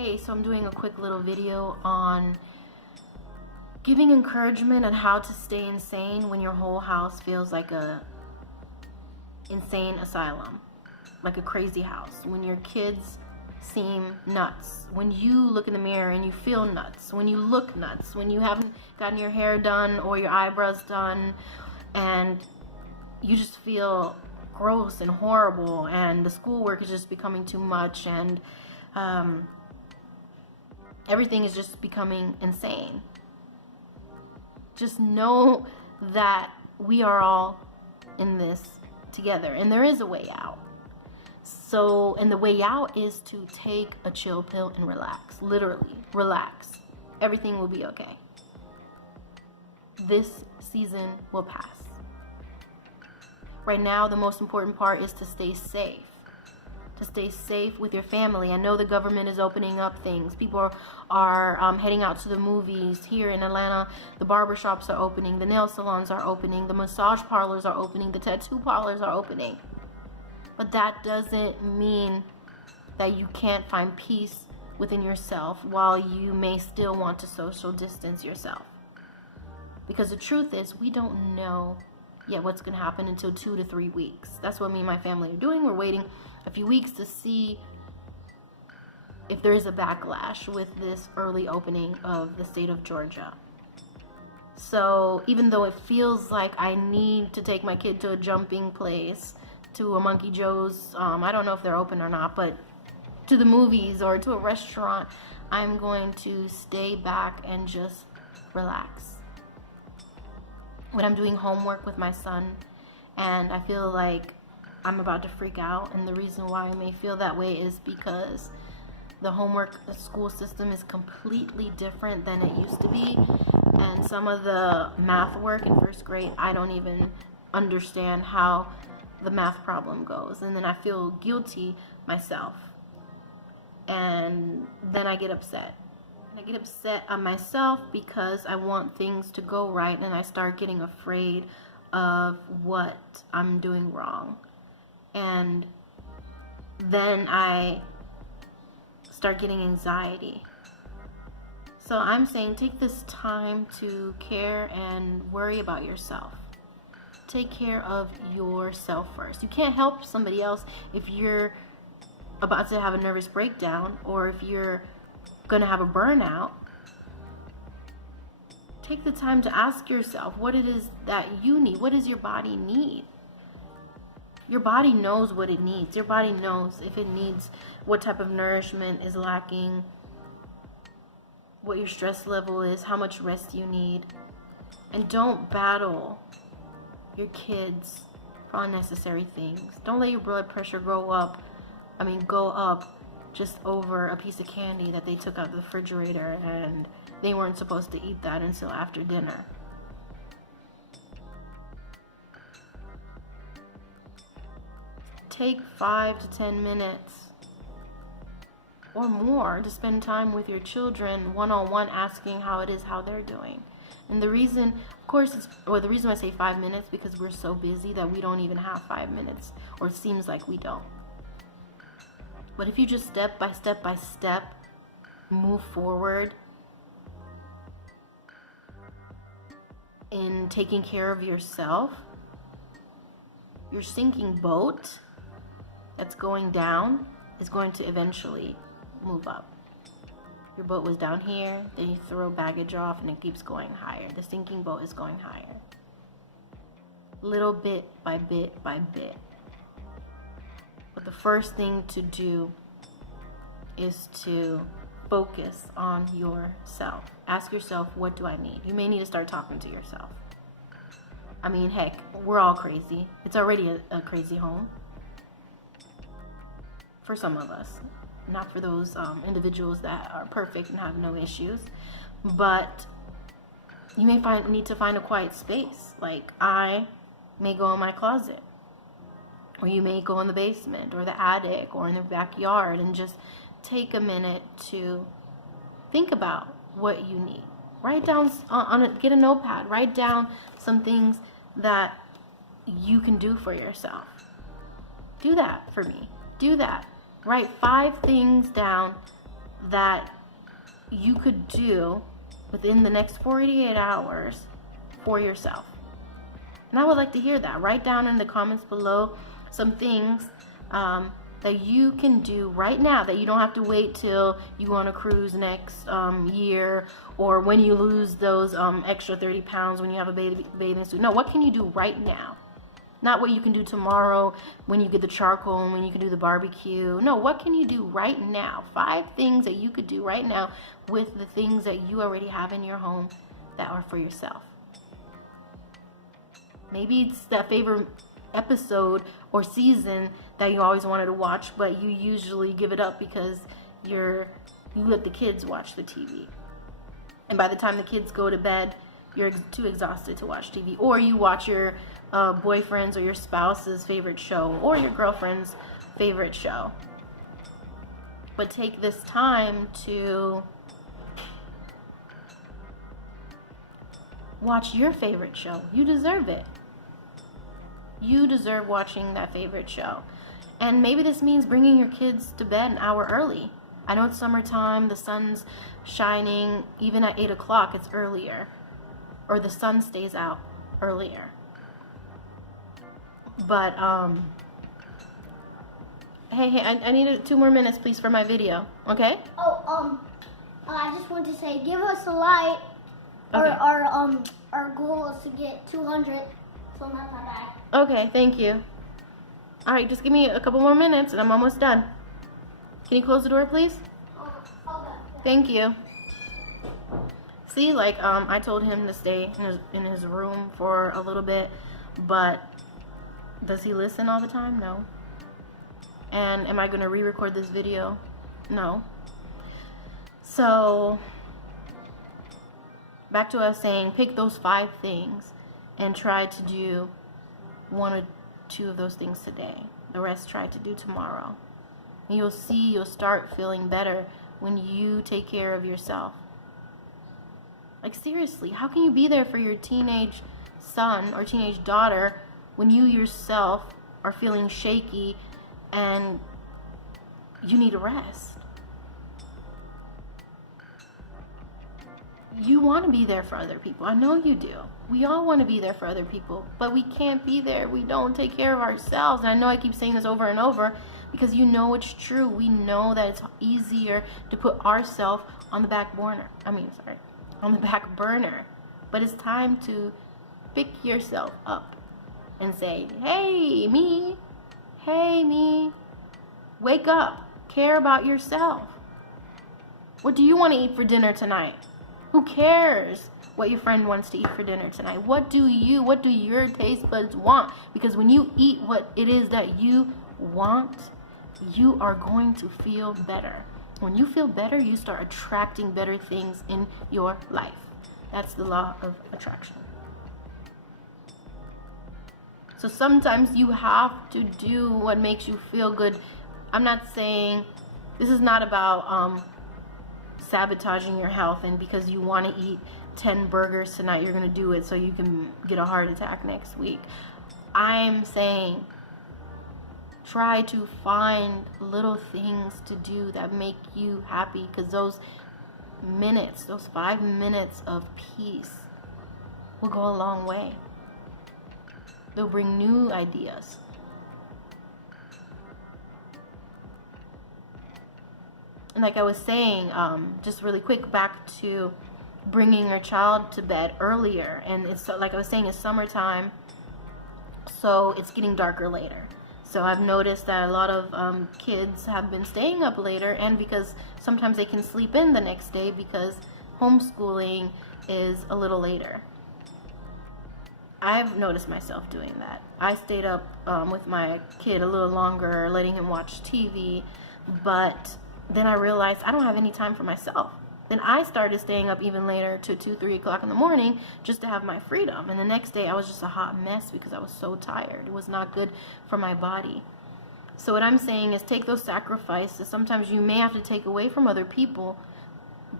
Hey, so I'm doing a quick little video on giving encouragement on how to stay insane when your whole house feels like a insane asylum, like a crazy house. When your kids seem nuts, when you look in the mirror and you feel nuts, when you look nuts, when you haven't gotten your hair done or your eyebrows done and you just feel gross and horrible, and the schoolwork is just becoming too much, and everything is just becoming insane. Just know that we are all in this together, and there is a way out. So, and the way out is to take a chill pill and relax. Literally, relax. Everything will be okay. This season will pass. Right now, the most important part is to stay safe. To stay safe with your family. I know the government is opening up things. People are heading out to the movies. Here in Atlanta, the barbershops are opening, the nail salons are opening, the massage parlors are opening, the tattoo parlors are opening. But that doesn't mean that you can't find peace within yourself while you may still want to social distance yourself. Because the truth is, we don't know yet what's going to happen until 2 to 3 weeks. That's what me and my family are doing. We're waiting a few weeks to see if there is a backlash with this early opening of the state of Georgia. So even though it feels like I need to take my kid to a jumping place, to a Monkey Joe's, I don't know if they're open or not, but to the movies or to a restaurant, I'm going to stay back and just relax. When I'm doing homework with my son and I feel like I'm about to freak out, and the reason why I may feel that way is because the homework school system is completely different than it used to be, and some of the math work in first grade, I don't even understand how the math problem goes, and then I feel guilty myself, and then I get upset. I get upset on myself because I want things to go right, and I start getting afraid of what I'm doing wrong. And then I start getting anxiety. So I'm saying take this time to care and worry about yourself. Take care of yourself first. You can't help somebody else if you're about to have a nervous breakdown or if you're going to have a burnout. Take the time to ask yourself what it is that you need. What does your body need? Your body knows what it needs. Your body knows if it needs, what type of nourishment is lacking, what your stress level is, how much rest you need. And don't battle your kids for unnecessary things. Don't let your blood pressure go up just over a piece of candy that they took out of the refrigerator and they weren't supposed to eat that until after dinner. Take 5 to 10 minutes or more to spend time with your children one-on-one, asking how it is, how they're doing. And the reason, of course, the reason I say 5 minutes, because we're so busy that we don't even have 5 minutes, or it seems like we don't. But if you just step by step move forward in taking care of yourself, your sinking boat that's going down is going to eventually move up. Your boat was down here, then you throw baggage off and it keeps going higher. The sinking boat is going higher. Little bit by bit by bit. But the first thing to do is to focus on yourself. Ask yourself, what do I need? You may need to start talking to yourself. I mean, heck, we're all crazy. It's already a crazy home. For some of us. Not for those individuals that are perfect and have no issues. But you may need to find a quiet space. Like, I may go in my closet. Or you may go in the basement or the attic or in the backyard and just take a minute to think about what you need. Write down get a notepad. Write down some things that you can do for yourself. Do that for me. Do that. Write 5 things down that you could do within the next 48 hours for yourself? And I would like to hear that. Write down in the comments below some things that you can do right now, that you don't have to wait till you go on a cruise next year, or when you lose those extra 30 pounds when you have a bathing suit. No, what can you do right now? Not what you can do tomorrow when you get the charcoal and when you can do the barbecue. No, what can you do right now? 5 things that you could do right now with the things that you already have in your home that are for yourself. Maybe it's that favorite episode or season that you always wanted to watch, but you usually give it up because you let the kids watch the TV. And by the time the kids go to bed, you're too exhausted to watch TV. Or you watch your boyfriend's or your spouse's favorite show, or your girlfriend's favorite show. But take this time to watch your favorite show. You deserve it. You deserve watching that favorite show. And maybe this means bringing your kids to bed an hour early. I know it's summertime, the sun's shining, even at 8 o'clock it's earlier. Or the sun stays out earlier. But, hey, I need 2 more minutes, please, for my video, okay? Oh, I just want to say, give us a like. Okay. Our goal is to get 200, so not that bad. Okay, thank you. All right, just give me a couple more minutes, and I'm almost done. Can you close the door, please? Okay. Thank you. See, like, I told him to stay in his room for a little bit, but does he listen all the time? No. And am I going to re-record this video? No. So, back to what I was saying, pick those 5 things and try to do 1 or 2 of those things today. The rest try to do tomorrow. And you'll see, you'll start feeling better when you take care of yourself. Like, seriously, how can you be there for your teenage son or teenage daughter when you yourself are feeling shaky and you need a rest? You want to be there for other people. I know you do. We all want to be there for other people, but we can't be there. We don't take care of ourselves. And I know I keep saying this over and over because you know it's true. We know that it's easier to put ourselves on the back burner. On the back burner. But it's time to pick yourself up and say, hey, me, wake up. Care about yourself. What do you want to eat for dinner tonight? Who cares what your friend wants to eat for dinner tonight? What do your taste buds want? Because when you eat what it is that you want, you are going to feel better. When you feel better, you start attracting better things in your life. That's the law of attraction. So sometimes you have to do what makes you feel good. I'm not saying, this is not about sabotaging your health, and because you want to eat 10 burgers tonight, you're going to do it so you can get a heart attack next week. I'm saying try to find little things to do that make you happy, because those 5 minutes of peace will go a long way. They'll bring new ideas. And like I was saying, just really quick, back to bringing your child to bed earlier. And it's like I was saying, it's summertime, so it's getting darker later. So I've noticed that a lot of kids have been staying up later, and because sometimes they can sleep in the next day because homeschooling is a little later. I've noticed myself doing that. I stayed up with my kid a little longer, letting him watch TV, but then I realized I don't have any time for myself. Then I started staying up even later to 2, 3 o'clock in the morning just to have my freedom. And the next day I was just a hot mess because I was so tired. It was not good for my body. So what I'm saying is take those sacrifices. Sometimes you may have to take away from other people,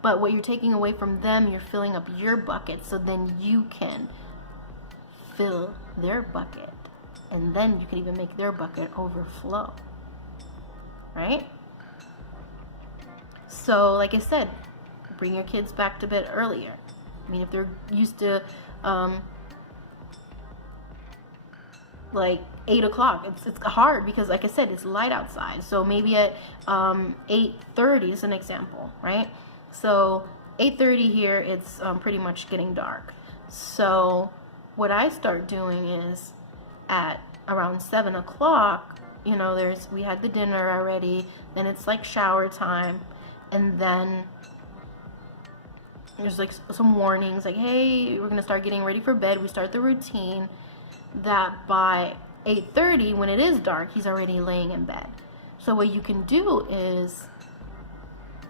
but what you're taking away from them, you're filling up your bucket, so then you can fill their bucket. And then you can even make their bucket overflow. Right? So like I said, bring your kids back to bed earlier. I mean, if they're used to like 8 o'clock, it's hard because like I said, it's light outside. So maybe at 8:30 is an example, right? So 8:30 here, it's pretty much getting dark. So what I start doing is at around 7 o'clock, you know, we had the dinner already, then it's like shower time, and then there's like some warnings like, hey, we're gonna start getting ready for bed. We start the routine that by 8:30, when it is dark, he's already laying in bed. So what you can do is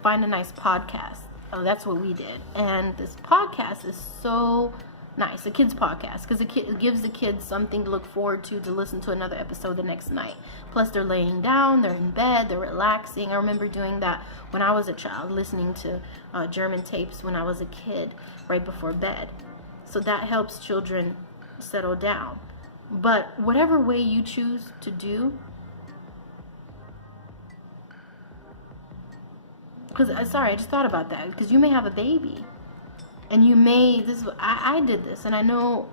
find a nice podcast. Oh, that's what we did. And this podcast is so nice, a kid's podcast, because it gives the kids something to look forward to listen to another episode the next night. Plus they're laying down, they're in bed, they're relaxing. I remember doing that when I was a child, listening to German tapes when I was a kid right before bed. So that helps children settle down. But whatever way you choose to do, because I just thought about that, because you may have a baby. And you may, I did this, and I know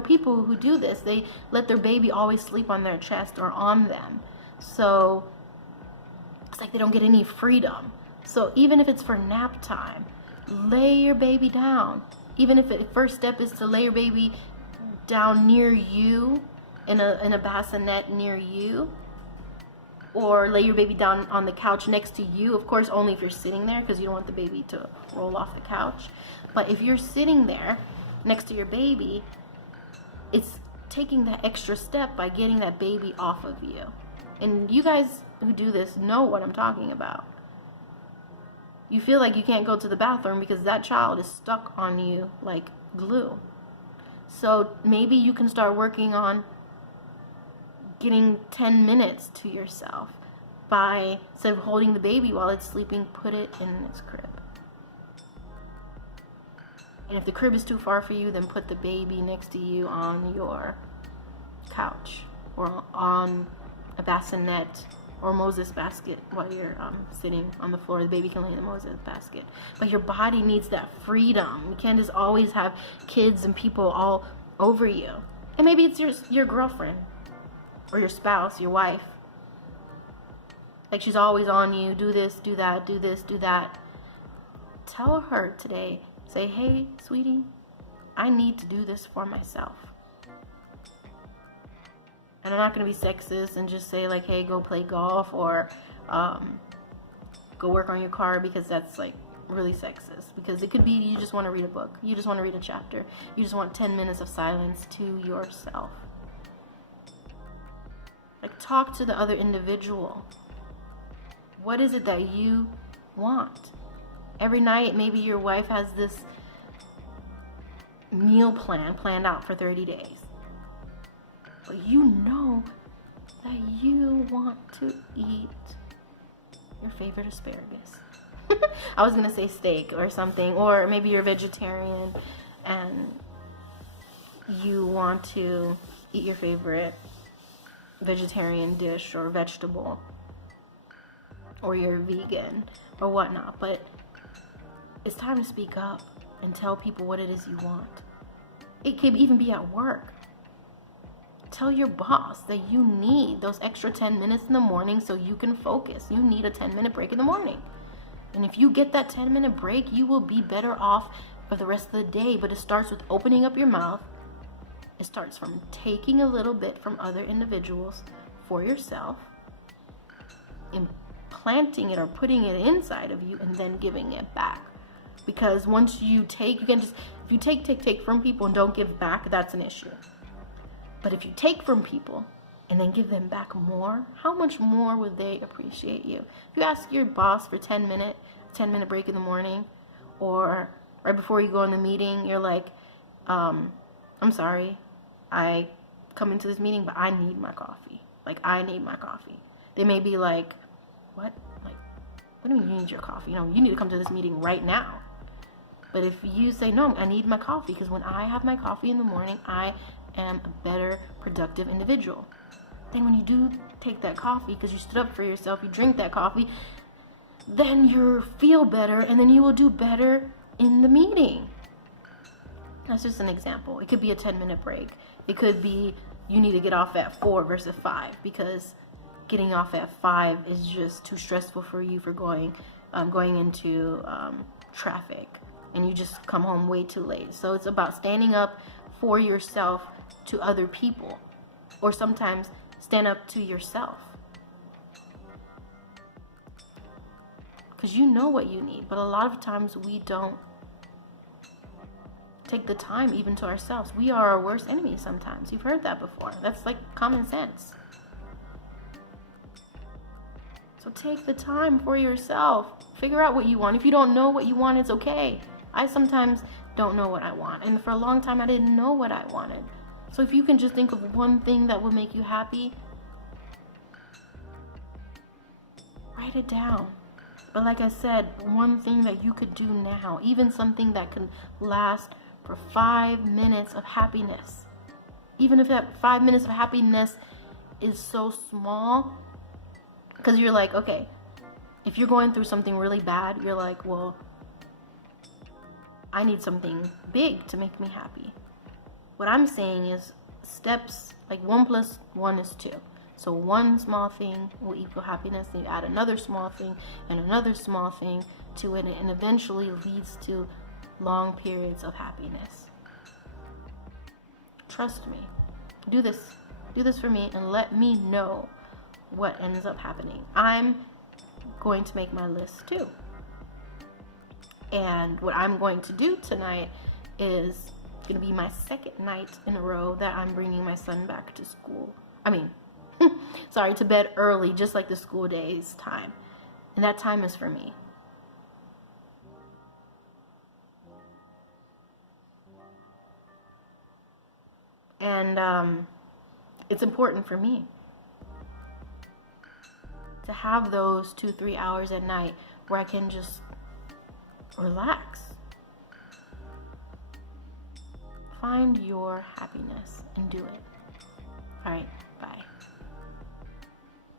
people who do this. They let their baby always sleep on their chest or on them. So it's like they don't get any freedom. So even if it's for nap time, lay your baby down. Even if the first step is to lay your baby down near you, in a bassinet near you, or lay your baby down on the couch next to you. Of course, only if you're sitting there, because you don't want the baby to roll off the couch. But if you're sitting there next to your baby, it's taking that extra step by getting that baby off of you. And you guys who do this know what I'm talking about. You feel like you can't go to the bathroom because that child is stuck on you like glue. So maybe you can start working on getting 10 minutes to yourself by, instead of holding the baby while it's sleeping, put it in its crib. And if the crib is too far for you, then put the baby next to you on your couch or on a bassinet or Moses basket while you're sitting on the floor. The baby can lay in the Moses basket. But your body needs that freedom. You can't just always have kids and people all over you. And maybe it's your girlfriend or your spouse, your wife. Like she's always on you. Do this, do that, do this, do that. Tell her today. Say, hey, sweetie, I need to do this for myself. And I'm not going to be sexist and just say like, hey, go play golf or go work on your car, because that's like really sexist. Because it could be you just want to read a book. You just want to read a chapter. You just want 10 minutes of silence to yourself. Like, talk to the other individual. What is it that you want? Every night, maybe your wife has this meal planned out for 30 days. But you know that you want to eat your favorite asparagus. I was going to say steak or something. Or maybe you're vegetarian and you want to eat your favorite vegetarian dish or vegetable, or you're vegan or whatnot. But it's time to speak up and tell people what it is you want. It could even be at work. Tell your boss that you need those extra 10 minutes in the morning so you can focus. You need a 10-minute break in the morning. And if you get that 10-minute break, you will be better off for the rest of the day. But it starts with opening up your mouth. It starts from taking a little bit from other individuals for yourself, implanting it or putting it inside of you, and then giving it back. Because once you take, you can just, if you take from people and don't give back, that's an issue. But if you take from people and then give them back more, how much more would they appreciate you? If you ask your boss for 10-minute break in the morning, or right before you go in the meeting, you're like, I'm sorry, I come into this meeting, but I need my coffee. Like, I need my coffee. They may be like, what? Like, what do you mean you need your coffee? You know, you need to come to this meeting right now. But if you say, no, I need my coffee, because when I have my coffee in the morning, I am a better, productive individual. Then when you do take that coffee, because you stood up for yourself, you drink that coffee, then you feel better, and then you will do better in the meeting. That's just an example. It could be a 10-minute break. It could be you need to get off at 4 versus 5 because getting off at 5 is just too stressful for you for going into traffic, and you just come home way too late. So it's about standing up for yourself to other people, or sometimes stand up to yourself, because you know what you need. But a lot of times we don't take the time even to ourselves. We are our worst enemy sometimes. You've heard that before. That's like common sense. So take the time for yourself. Figure out what you want. If you don't know what you want, it's okay. I sometimes don't know what I want, and for a long time I didn't know what I wanted. So if you can just think of one thing that will make you happy, write it down. But like I said, one thing that you could do now, even something that can last for 5 minutes of happiness. Even if that 5 minutes of happiness is so small, because you're like, okay, if you're going through something really bad, you're like, well, I need something big to make me happy. What I'm saying is steps, like 1 + 1 is 2. So one small thing will equal happiness, then you add another small thing and another small thing to it, and eventually leads to long periods of happiness. Trust me. Do this for me, and let me know what ends up happening. I'm going to make my list too. And what I'm going to do tonight is going to be my second night in a row that I'm bringing my son back to school. To bed early, just like the school days time. And that time is for me. And it's important for me to have those 2-3 hours at night where I can just relax. Find your happiness and do it. All right, bye.